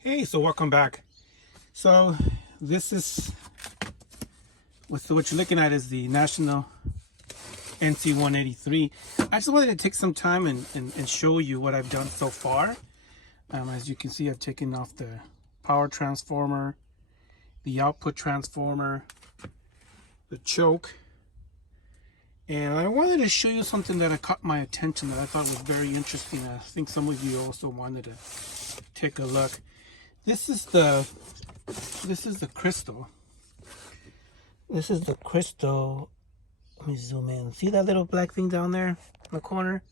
Hey, so welcome back. So this is what you're looking at is the National NC-183. I just wanted to take some time and show you what I've done so far. As you can see, I've taken off the power transformer, the output transformer, the choke, and I wanted to show you something that caught my attention that I thought was very interesting. I think some of you also wanted to take a look. This is the crystal. This is the crystal. Let me zoom in. See that little black thing down there in the corner?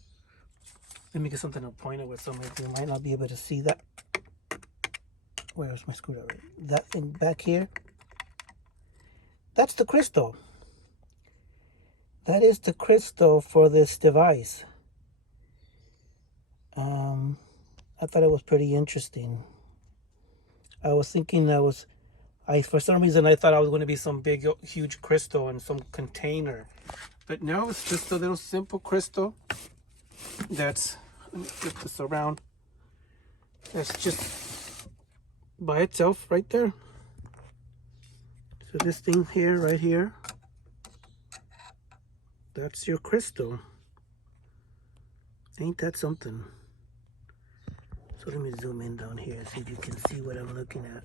Let me get something to point it with. Some of you might not be able to see that. Where's my screwdriver? That thing back here. That's the crystal. That is the crystal for this device. I thought it was pretty interesting. I was thinking for some reason I thought I was going to be some big, huge crystal in some container. But no, it's just a little simple crystal that's, let me flip this around. That's just by itself right there. So this thing here, right here, that's your crystal. Ain't that something? So let me zoom in down here, see if you can see what I'm looking at.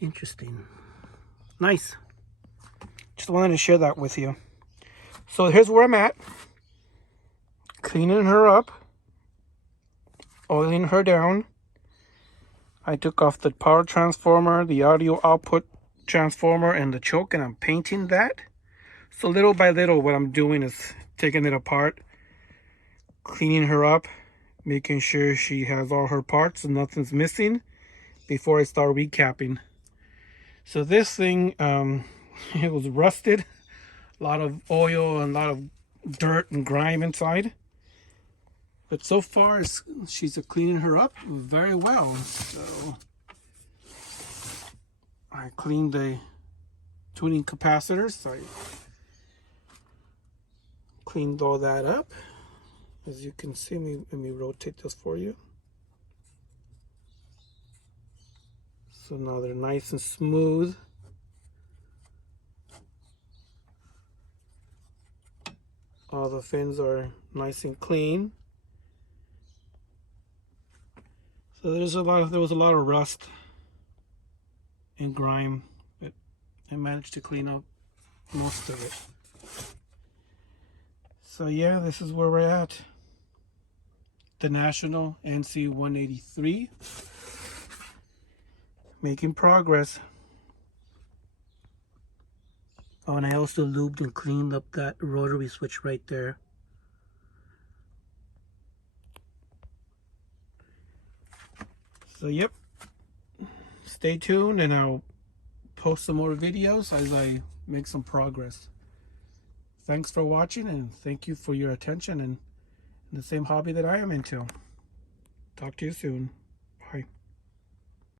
Interesting. Nice. Just wanted to share that with you. So here's where I'm at. Cleaning her up. Oiling her down. I took off the power transformer, the audio output transformer, and the choke, and I'm painting that. So little by little, what I'm doing is taking it apart, cleaning her up, making sure she has all her parts and nothing's missing before I start recapping. So this thing, it was rusted, a lot of oil and a lot of dirt and grime inside. But so far, she's cleaning her up very well. So I cleaned the tuning capacitors. I cleaned all that up. As you can see, let me rotate this for you. So now they're nice and smooth. All the fins are nice and clean. So there was a lot of rust and grime, but I managed to clean up most of it. So yeah, this is where we're at. The National NC-183. Making progress. Oh, and I also lubed and cleaned up that rotary switch right there. So yep, stay tuned and I'll post some more videos as I make some progress. Thanks for watching and thank you for your attention and the same hobby that I am into. Talk to you soon.